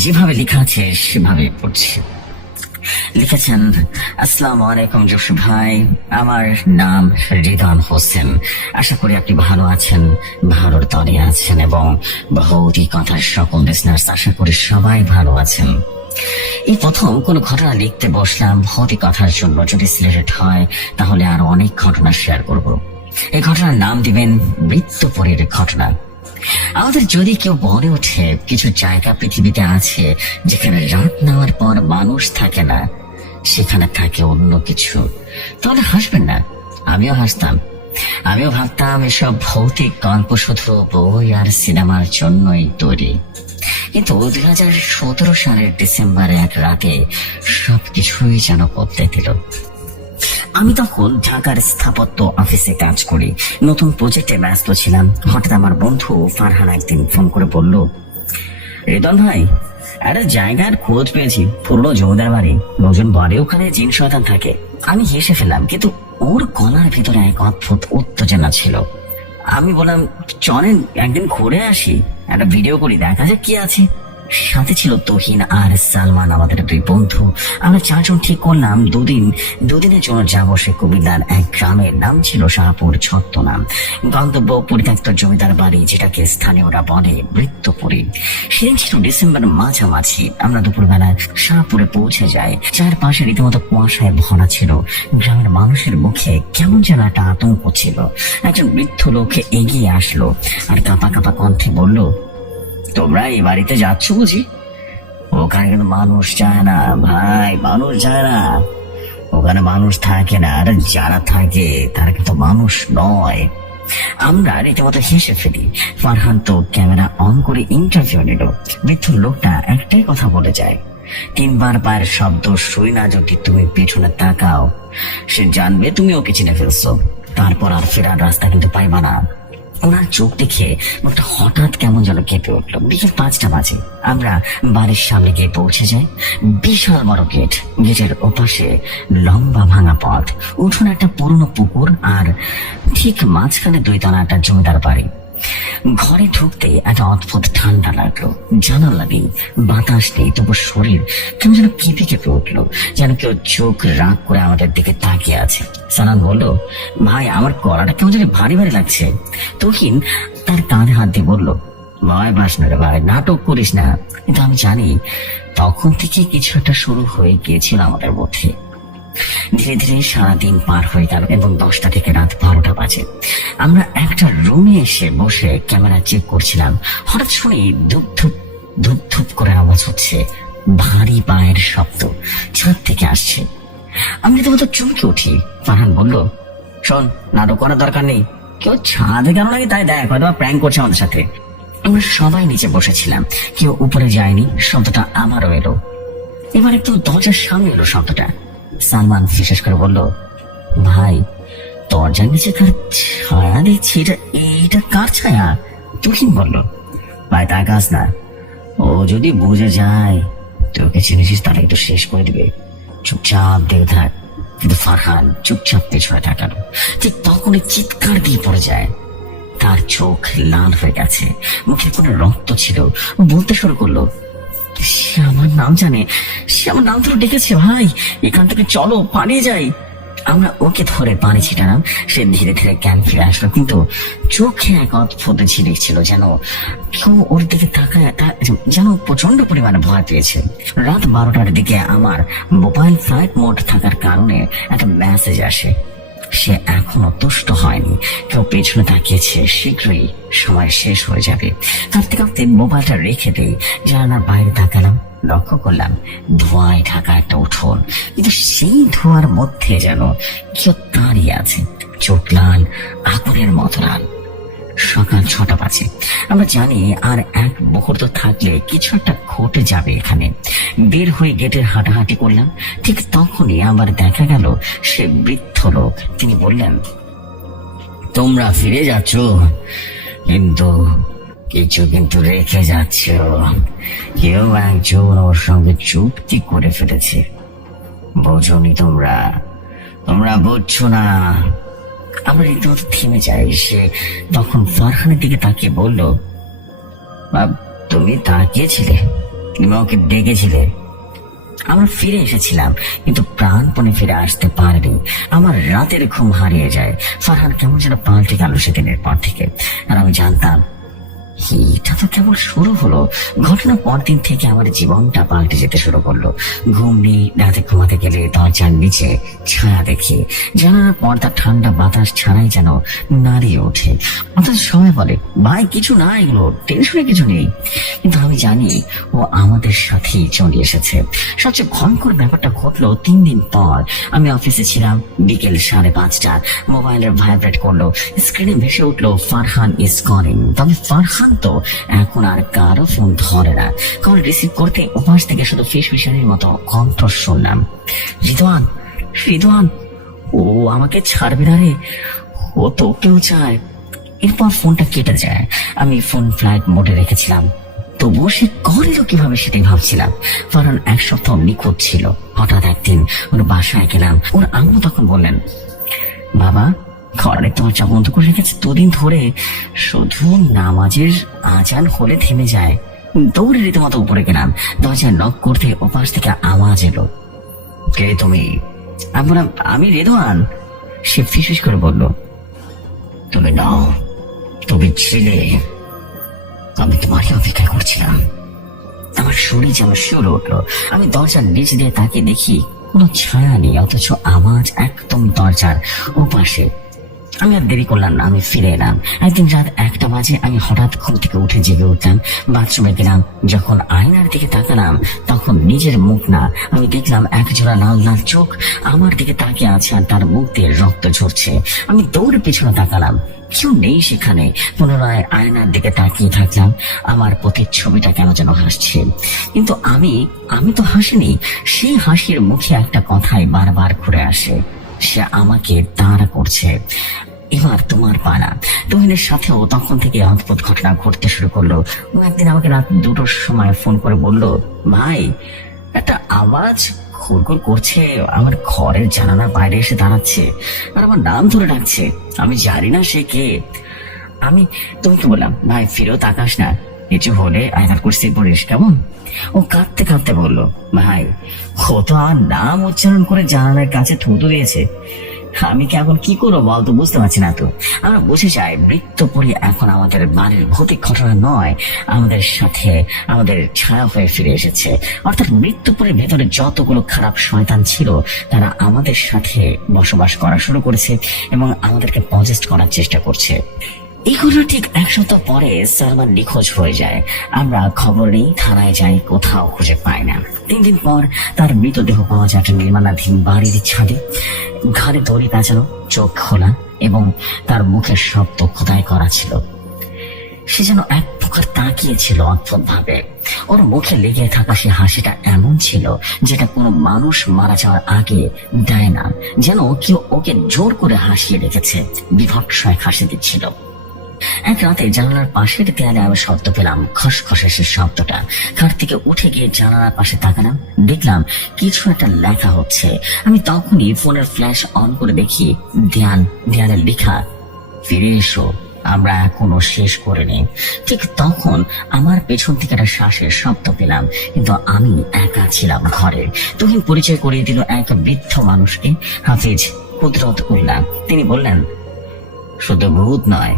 যেভাবে লেখা আছে সেভাবে পড়ছি। লিখেছেন, আসসালামু আলাইকুম জসু ভাই, আমার নাম রিদওয়ান হোসেন। আশা করি আপনি ভালো আছেন, ভালোর তরে আছেন এবং ভৌতিক কথার সকল লিসনার্স আশা করি সবাই ভালো আছেন। এই প্রথম কোন ঘটনা লিখতে বসলাম ভৌতিক কথার জন্য। যদি সিলেক্টেড হয় তাহলে আরো অনেক ঘটনা শেয়ার করব। এই ঘটনার নাম দিবেন মৃত্যুপুরীর ঘটনা। আমাদের যদি কেউ বলে ওঠে কিছু জায়গা পৃথিবীতে আছে যেখানে রাত নেওয়ার পর মানুষ থাকে না, সেখানে থাকে অন্য কিছু, তাহলে হাসবেন না? আমিও হাসতাম। আমিও ভাবতাম এসব ভৌতিক গল্প শুধু বই আর সিনেমার জন্যই তৈরি। কিন্তু 2017 সালের ডিসেম্বর এক রাতে সবকিছুই যেন বদলে দিল। আমি তখন ঢাকার স্থাপত্য অফিসে কাজ করি, নতুন প্রজেক্টে ব্যস্ত ছিলাম। হঠাৎ আমার বন্ধু ফারহান একদিন ফোন করে বলল, রিদন ভাই, একটা জায়গার খোঁজ পেয়েছি, পুরনো জমিদার বাড়ি। লোকজন বলে ওখানে জিন শয়তান থাকে। আমি হেসে ফেললাম, কিন্তু ওর গলার ভিতরে এক অদ্ভুত উত্তেজনা ছিল। আমি বললাম, চলেন একদিন ঘুরে আসি, একটা ভিডিও করি, দেখা যাক কি আছে। সাথে ছিল তহিন আর সালমান, আমাদের দুই বন্ধু। আমরা চারজন ঠিক করলাম দুদিনের জন্য যাবো সে কুমিল্লার এক গ্রামের নাম ছিল শাহপুর। ছদ্মনাম গন্তব্য পরিত্যক্ত জমিদার বাড়ি, যেটাকে স্থানীয়রা বলে মৃত্যুপুরী। সেদিন ছিল ডিসেম্বর মাঝামাঝি। আমরা দুপুরবেলায় শাহপুরে পৌঁছে যাই। চারপাশে রীতিমতো কুয়াশায় ভরা ছিল। গ্রামের মানুষের মুখে কেমন যেন একটা আতঙ্ক ছিল। একজন বৃদ্ধ লোক এগিয়ে আসলো আর কাঁপা কাঁপা কণ্ঠে বলল, তোমরা এই বাড়িতে যাচ্ছ বুঝি? ওখানে কিন্তু মানুষ যায় না ভাই, মানুষ যায় না। ওখানে মানুষ থাকে না, আর যারা থাকে তারা কিন্তু মানুষ নয়। আমরা রীতিমতো হেসে ফেলি। ফারহান তো ক্যামেরা অন করে ইন্টারভিউ নিল। বৃদ্ধ লোকটা একটাই কথা বলে যায়, 3 বার পায়ের শব্দ শুই না যদি তুমি পেছনে তাকাও, সে জানবে তুমি ওকে চিনে ফেলছো। তারপর আর ফেরার রাস্তা কিন্তু পাইবা না। ওনার চোখ দেখে মুখটা হঠাৎ কেমন যেন কেঁপে উঠলো। বিকেল 5টা বাজে। আমরা বাড়ির সামনে গিয়ে পৌঁছে যাই। বিশাল বড় গেট, গেটের ওপাশে লম্বা ভাঙা পথ, উঠোনে একটা পুরনো পুকুর আর ঠিক মাঝখানে 2 তলা একটা জমিদার বাড়ি। ঘরে ঢুকতে একটা অদ্ভুত ঠান্ডা লাগলো। জানালা নেই, বাতাস নেই, তবু শরীর কেমন যেন কেঁপে কেঁপে উঠলো, যেন কেউ চোখ রাগ করে আমাদের দিকে তাকিয়ে আছে। সালাম বলল, ভাই আমার গলাটা কেমন যেন ভারী ভারী লাগছে। তহিন তার কাঁধে হাত দিয়ে বলল, ভয় পাস না রে ভাই, নাটক করিস না। কিন্তু আমি জানি তখন থেকে কিছু একটা শুরু হয়ে গিয়েছিল আমাদের মধ্যে। ধীরে ধীরে সারাদিন পার হয়ে গেল এবং 10টা থেকে রাত 12টা বাজে। আমরা একটা রুমে এসে বসে ক্যামেরা চেক করছিলাম। হঠাৎ শুনি ধুপ ধুপ ধুপ ধুপ করে আওয়াজ হচ্ছে, ভারী পায়ের শব্দ ছাদ থেকে আসছে। আমি রীতিমতো চমকে উঠি। ফারহান বলল, শোন, নাটক করার দরকার নেই, কেউ ছাদে কেন নাকি তাই দেখ, হয়তো প্র্যাঙ্ক করছে আমাদের সাথে। আমরা সবাই নিচে বসেছিলাম, কেউ উপরে যায়নি। শব্দটা আমারও এলো। এবার একটু দরজার সামনে এলো শব্দটা। সালমান বিশেষ করে বলল, ভাই দরজার নিচে কার ছায়া দেখছি, এটা কার ছায়া? তুহিন বলল, ভাই তাকাস না, ও যদি বুঝে যায় তুই ওকে চিনেছিস তাহলে একটু শেষ করে দিবে, চুপচাপ দেখে থাক। কিন্তু ফারহান চুপচাপ পেছনে তাকালো। ঠিক তখনই চিৎকার দিয়ে পড়ে যায়। তার চোখ লাল হয়ে গেছে, মুখে কোনো রক্ত ছিল। ও বলতে শুরু করলো, সে আমার নাম জানে, সে আমার নাম ধরে ডেকেছে, ভাই এখান থেকে চলো, পালিয়ে যাই। আমরা ওকে ধরে পানি ছিটালাম। সে ধীরে ধীরে জ্ঞান ফিরে আসলো, কিন্তু চোখে এক অদ্ভুত ঝিলিক ছিল, যেন কেউ ওর দিকে তাকায়, যেন প্রচন্ড পরিমাণে ভয় পেয়েছে। রাত 12টার দিকে আমার মোবাইল ফ্লাইট মোড থাকার কারণে একটা মেসেজ আসে, সে এখনো তুষ্ট হয়নি, কেউ পেছনে তাকিয়েছে, শীঘ্রই সময় শেষ হয়ে যাবে। কাঁপতে কাঁপতে মোবাইলটা রেখে দেই। জানালার বাইরে তাকালাম, লক্ষ্য করলাম ধোঁয়ায় ঢাকা একটা উঠোন, কিন্তু সেই ধোঁয়ার মধ্যে যেন কেউ দাঁড়িয়ে আছে, চোখ লাল, আগুনের মতো লাল। সকাল 6টা বাজে। আমরা জানি আর এক মুহূর্ত থাকলে কিছু একটা ঘটে যাবে এখানে। বের হয়ে গেটের হাঁটাহাঁটি করলাম। ঠিক তখনই আবার দেখা গেল সে বৃদ্ধ লোক। তিনি বললেন, তোমরা ফিরে যাচ্ছ, কিন্তু কিছু কিন্তু রেখে যাচ্ছ। কেউ একজন ওর সঙ্গে চুক্তি করে ফেলেছে, বোঝনি তোমরা? তোমরা বুঝছো না? আমরা রীতিমতো থেমে যাই। সে তখন ফারহানের দিকে তাকিয়ে বলল, তুমি তাকিয়েছিলে, তুমি ওকে ডেকেছিলে। আমরা ফিরে এসেছিলাম, কিন্তু প্রাণপণে ফিরে আসতে পারিনি। আমার রাতের ঘুম হারিয়ে যায়। ফারহান কেমন যেন পাল্টে গেল সেদিনের পর থেকে। আর আমি জানতাম এটা তো কেবল শুরু হলো। ঘটনার পরদিন থেকে আমার জীবনটা পাল্টে যেতে শুরু করলো। ঘুম নেই, রাতে ঘুমাতে গেলে দরজার নিচে ছায়া দেখি, জানালার পর্দা ঠান্ডা বাতাস ছাড়াই যেন নাড়িয়ে ওঠে। অথচ সবাই বলে ভাই কিছু না, এগুলো টেনশনে কিছু নেই, কিন্তু আমি জানি ও আমাদের সাথেই চলে এসেছে। সবচেয়ে ভয়ঙ্কর ব্যাপারটা ঘটলো 3 দিন পর। আমি অফিসে ছিলাম, বিকেল 5:30। মোবাইলের ভাইব্রেট করলো, স্ক্রিনে ভেসে উঠলো ফারহান ইজ কলিং। তবে ফারহান তো এখন আর কারো ফোন ধরে না। কল রিসিভ করতে ওপাশ থেকে শুধু ফিসফিসানির মতো কণ্ঠ শুনলাম, রিদওয়ান, রিদওয়ান, ও আমাকে ছাড়বে না রে, ও তোকেও চায়। এরপর ফোনটা কেটে যায়। আমি ফোন ফ্লাইট মোডে রেখেছিলাম, তবুও সে করিল কিভাবে সেটাই ভাবছিলাম। ফারহান 1 সপ্তাহ নিখোঁজ ছিল। হঠাৎ একদিন ওর বাসায় গেলাম। ওর আম্মু তখন বললেন, বাবা ঘরের দরজা বন্ধ করে রেখেছে 2 দিন ধরে, শুধু নামাজের আজান হলে থেমে যায়। দৌড়ে রীতিমতো উপরে গেলাম। দরজায় নক করতে ওপাশ থেকে আওয়াজ এলো, কে তুমি? আমি বললাম, আমি রেদওয়ান। সে ফিসফিস করে বলল, তুমি নাও, তুমি ছিলে, আমি তোমাকে অপেক্ষা করছিলাম। আমার শরীর যেন শিউরে উঠলো। আমি দরজার নিচ দিয়ে তাকিয়ে দেখি কোনো ছায়া নেই, অথচ আওয়াজ একদম দরজার ওপাশে। আমি আর দেরি করলাম না, আমি ফিরে এলাম। একদিন রাত 1টা বাজে আমি হঠাৎ ঘুম থেকে উঠে জেগে উঠলাম। বাথরুমে গেলাম। যখন আয়নার দিকে তাকালাম তখন নিজের মুখ না, আমি দেখলাম একজোড়া লাল লাল চোখ আমার দিকে তাকিয়ে আছে আর তার মুখ দিয়ে রক্ত ঝরছে। আমি দৌড়ে পিছনে তাকালাম, কেউ নেই সেখানে। পুনরায় আয়নার দিকে তাকিয়ে থাকলাম। আমার প্রতিচ্ছবিটা কেন যেন হাসছে, কিন্তু আমি তো হাসিনি। সেই হাসির মুখে একটা কথাই বারবার ঘুরে আসে, সে আমাকে তাড়া করছে। এবার তোমার পালা। তুহিনের সাথেও তখন থেকে অদ্ভুত ঘটনা ঘটতে শুরু করলো। ও একদিন আমাকে রাত 2টোর সময় ফোন করে বলল, ভাই একটা আওয়াজ ঘুরঘুর করছে, আমার ঘরের জানালার বাইরে এসে দাঁড়াচ্ছে আর আমার নাম ধরে ডাকছে। আমি জানি না সে কে। আমি তোমাকে বললাম, ভাই ফিরেও তাকাস না, কিছু হলে আয়নার কুর্সি পড়িস কেমন? ও কাঁদতে কাঁদতে বললো, ভাই ও তো আর নাম উচ্চারণ করে জানালার কাছে থুতু দিয়েছে। আমি কি এখন কি করবো বলতো, বুঝতে পারছি না তো। আমরা বুঝে যাই মৃত্যুপরী এখন আমাদের বাড়ির ভৌতিক ঘটনা নয়, আমাদের সাথে আমাদের ছায়া হয়ে ফিরে এসেছে। অর্থাৎ মৃত্যুপরীর ভেতরে যতগুলো খারাপ শয়তান ছিল তারা আমাদের সাথে বসবাস করা শুরু করেছে এবং আমাদেরকে পজেস্ট করার চেষ্টা করছে। এই ঘটনা ঠিক 1 সপ্তাহ পরে সালমান নিখোঁজ হয়ে যায়। আমরা খবর নেই, থানায় যাই, কোথাও খুঁজে পাই না। 3 দিন পর তার মৃতদেহ পাওয়া যায় একটা নির্মাণাধীন বাড়ির ছাদে। ঘাড়ে দড়ি পেঁচানো, চোখ খোলা এবং তার মুখের শব্দ খোদাই করা ছিল। সে যেন এক প্রকার তাকিয়েছিল অদ্ভুত ভাবে। ওর মুখে লেগে থাকা সে হাসিটা এমন ছিল যেটা কোনো মানুষ মারা যাওয়ার আগে দেয় না, যেন কেউ ওকে জোর করে হাসিয়ে রেখেছে। বিভৎস এক হাসি দিচ্ছিল। এক রাতে জানালার পাশের দেয়ালে আমি শব্দ পেলাম, খসখসে সে শব্দটা। খাট থেকে উঠে গিয়ে জানালার পাশে তাকালাম, দেখলাম কিছু একটা লেখা হচ্ছে। আমি তখনই ফোনের ফ্ল্যাশ অন করে দেখি দেয়ালে লেখা, ফিরে এসো, আমরা এখনো শেষ করিনি। ঠিক তখন আমার পেছন থেকে একটা শ্বাসের শব্দ পেলাম, কিন্তু আমি একা ছিলাম ঘরে। তুহিন পরিচয় করিয়ে দিল এক বৃদ্ধ মানুষকে, হাফিজ কুদরত উল্লাহ। তিনি বললেন, শুধু ভূত নয়,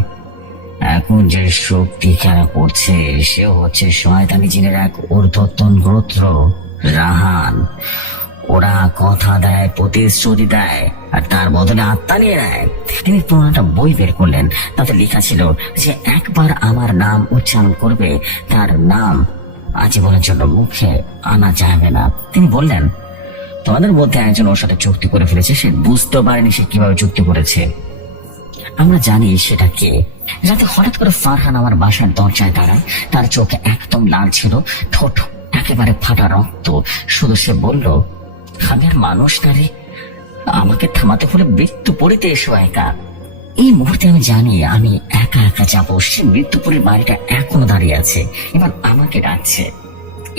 এখন যে শক্তি খেলা করছে সে হচ্ছে শয়তানি জিনের এক ঊর্ধ্বতন গোত্র, রাহান। ওরা কথা দেয়, প্রতিশ্রুতি দেয় আর তার বদলে আত্মা নিয়ে নেয়। তিনি পুরোটা বই বের করলেন। তাতে লেখা ছিল যে একবার আমার নাম উচ্চারণ করবে তার নাম আজীবনের জন্য মুখে আনা যাবে না। তিনি বললেন, তোমাদের মধ্যে একজন ওর সাথে চুক্তি করে ফেলেছে, সে বুঝতে পারেনি সে কিভাবে চুক্তি করেছে। আমরা জানি সেটা কে। রাতে হঠাৎ করে ফারহান আমার বাসার দরজায় দাঁড়ায়। তার চোখে একদম লাল ছিল, ঠোঁট একেবারে ফাটা রক্ত। শুধু সে বলল, আমি আর মানুষ না রে, আমাকে থামাতে হলে মৃত্যুপুরীতে এসো একা। এই মুহূর্তে আমি জানি আমি একা একা যাবো। সে মৃত্যুপুরীর বাড়িটা এখনো দাঁড়িয়ে আছে, এবার আমাকে ডাকছে।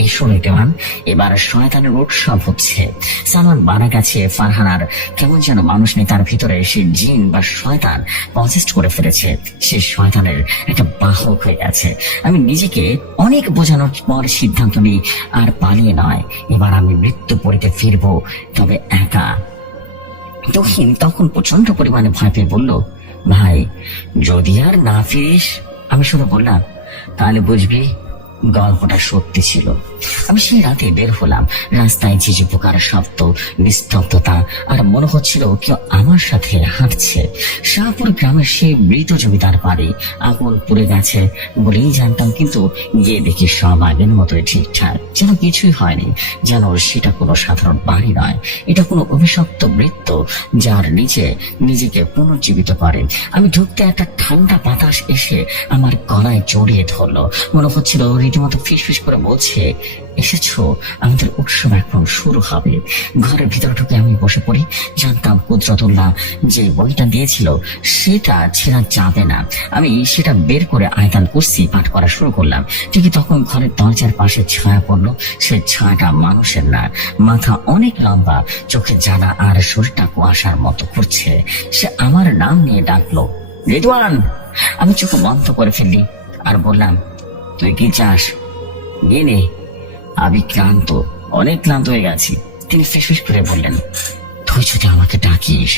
এসো রেদওয়ান, এবার শয়তানের উৎসব হচ্ছে। সালমান বানা গেছে ফারহানার কেমন যেন মানুষ নেই, তার ভিতরে সে জিন বা শয়তান পজেস্ট করে ফেলেছে। সে শয়তানের একটা বাহক হয়ে গেছে। আমি নিজেকে অনেক বোঝানোর পর সিদ্ধান্ত নিই আর পালিয়ে নয়, এবার আমি মৃত্যু পরিতে ফিরবো, তবে একা। তহিন তখন প্রচন্ড পরিমাণে ভয় পেয়ে বলল, ভাই যদি আর না ফিরিস। আমি শুধু বললাম, তাহলে বুঝবি গল্পটা সত্যি ছিল। আমি সেই রাতে বের হলাম। রাস্তায় ঝিঝি পোকার শব্দ, নিস্তব্ধতা, আর মনে হচ্ছিল কেউ আমার সাথে হাঁটছে। শাহপুর গ্রামের সেই মৃত জমিদার বাড়ি আগুন পুড়ে গেছে বলেই জানতাম, কিন্তু গিয়ে দেখি সব আগের মতোই ঠিকঠাক, যেন কিছুই হয়নি, যেন সেটা কোনো সাধারণ বাড়ি নয়, এটা কোনো অভিশপ্ত বৃত্ত যার নিচে নিজেকে পুনর্জীবিত করে। আমি ঢুকতে একটা ঠান্ডা বাতাস এসে আমার গলায় জড়িয়ে ধরলো। মনে হচ্ছিল রীতিমতো ফিসফিস করে বলছে, এসেছো, আমাদের উৎসব এখন শুরু হবে। ঘরের ভিতরে ঢুকে আমি বসে পড়ি। জানতাম কুদরতুল্লাহ যে বইটা দিয়েছিল সেটা ছেঁড়া যাবে না। আমি সেটা বের করে আয়াতুল কুরসি পাঠ করা শুরু করলাম। ঠিকই তখন ঘরের দরজার পাশে ছায়া পড়লো। সে ছায়াটা মানুষের না, মাথা অনেক লম্বা, চোখে জ্বালা আর শরীরটা কুয়াশার মতো করছে। সে আমার নাম নিয়ে ডাকলো, রিদওয়ান। আমি চোখ বন্ধ করে ফেললি আর বললাম, তুই কি চাস? নে, আমি ক্লান্ত, অনেক ক্লান্ত হয়ে গেছি। তিনি ফিসফিস করে বললেন, তুই যদি আমাকে ডাকিস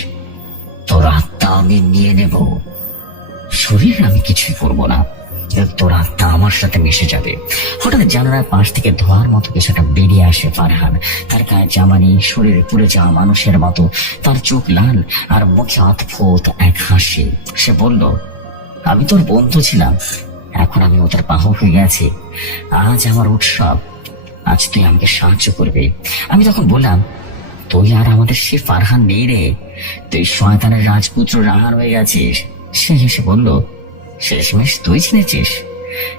তোর আত্মা আমি নিয়ে নেব। শরীর আমি কিছুই করবো না, তোর আত্মা আমার সাথে মিশে যাবে। হঠাৎ জানালার পাশ থেকে ধোয়ার মতো কিছুটা বেরিয়ে আসে ফারহান। তার গায়ে জামা নেই, শরীরে পুড়ে যাওয়া মানুষের মতো, তার চোখ লাল আর মুখে অদ্ভুত এক হাসি। সে বলল, আমি তোর বন্ধু ছিলাম, এখন আমি ওদের বাহক হয়ে গেছি। আজ আমার উৎসব, আজ তুই আমাকে সাহায্য করবি। আমি তখন বললাম, তুই আর আমাদের সে ফারহান নেই রে, তুই শয়তানের রাজপুত্র রাহার হয়ে গেছিস। সে হেসে বলল, শেষমেশ তুই চিনেছিস,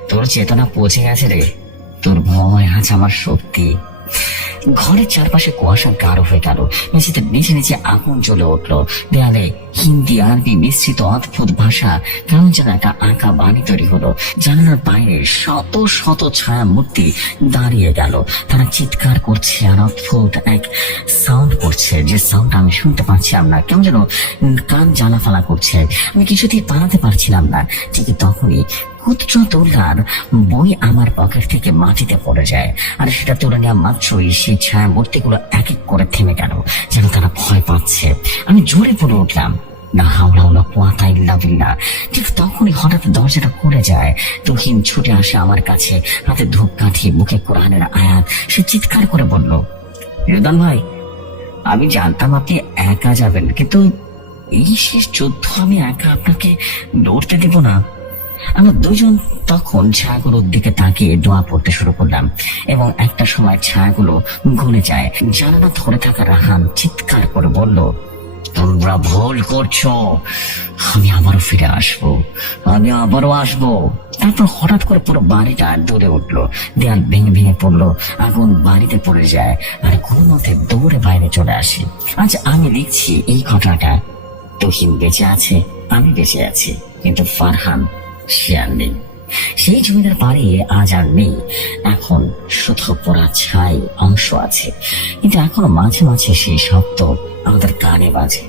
তোর চেতনা পৌঁছে গেছে রে, তোর ভয় আজ আমার শক্তি। ঘরের চারপাশে কুয়াশা গাঢ় হয়ে গেল। মেঝেতে নিচে নিচে আগুন জ্বলে উঠলো। দেয়ালে হিন্দি আরবি মিশ্রিত অদ্ভুত ভাষা, কেমন যেন একটা আঁকা বাণী তৈরি হলো। জানালার বাইরে শত শত ছায়া মূর্তি দাঁড়িয়ে গেল। তারা চিৎকার করছে আর অদ্ভুত এক সাউন্ড করছে, যে সাউন্ড আমি শুনতে পাচ্ছিলাম না, কেমন যেন কান জ্বালাফালা করছে। আমি কিছুতেই পালাতে পারছিলাম না। ঠিক তখনই কুদরতুল্লাহর বই আমার পকেট থেকে মাটিতে পড়ে যায়, আর সেটা তুলে নেওয়া মাত্রই সেই ছায়া মূর্তিগুলো এক এক করে থেমে গেল, যেন তারা ভয় পাচ্ছে। আমি জোরে বলে উঠলাম, না হাওলা ওয়ালা কুওয়াতা ইল্লা বিল্লাহ। ঠিক তখনই হঠাৎ দরজাটা খুলে যায়। তুহিন ছুটে আসে আমার কাছে, হাতে ধূপকাঠি, মুখে কোরআনের আয়াত। সে চিৎকার করে বলল, রিদওয়ান ভাই, আমি জানতাম আপনি একা যাবেন, কিন্তু এই শেষ যুদ্ধ আমি একা আপনাকে লড়তে দেব না। আমরা দুজন তখন ছায়াগুলোর দিকে তাকিয়ে দোয়া পড়তে শুরু করলাম, এবং একটা সময় ছায়াগুলো গলে যায়। জানালা ধরে থাকা রাহান চিৎকার করে বলল, তোমরা ভুল করছো, আমি আবারও ফিরে আসবো, আমি আবারও আসবো। তারপর হঠাৎ করে পুরো বাড়িটা দৌড়ে উঠলো। দেয়াল ভেঙে ভেঙে পড়লো, আগুন বাড়িতে পড়ে যায়, আর ঘুমোতে দৌড়ে বাইরে চলে আসি। আজ আমি লিখছি এই ঘটনাটা। তুহিন বেঁচে আছে, আমি বেঁচে আছি, কিন্তু ফারহান সে আর নেই। সেই জমিদার বাড়ি আজ আর নেই। এখন শুধু পোড়া ছাই অংশ আছে, কিন্তু এখনো মাঝে মাঝে সেই শব্দ আমাদের কানে বাজে।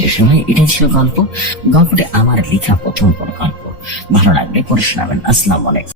যে সময় এটাই ছিল গল্পটি আমার লেখা প্রথম কোনো গল্প। ভালো লাগলে পড়ে শোনাবেন। আসসালামু আলাইকুম।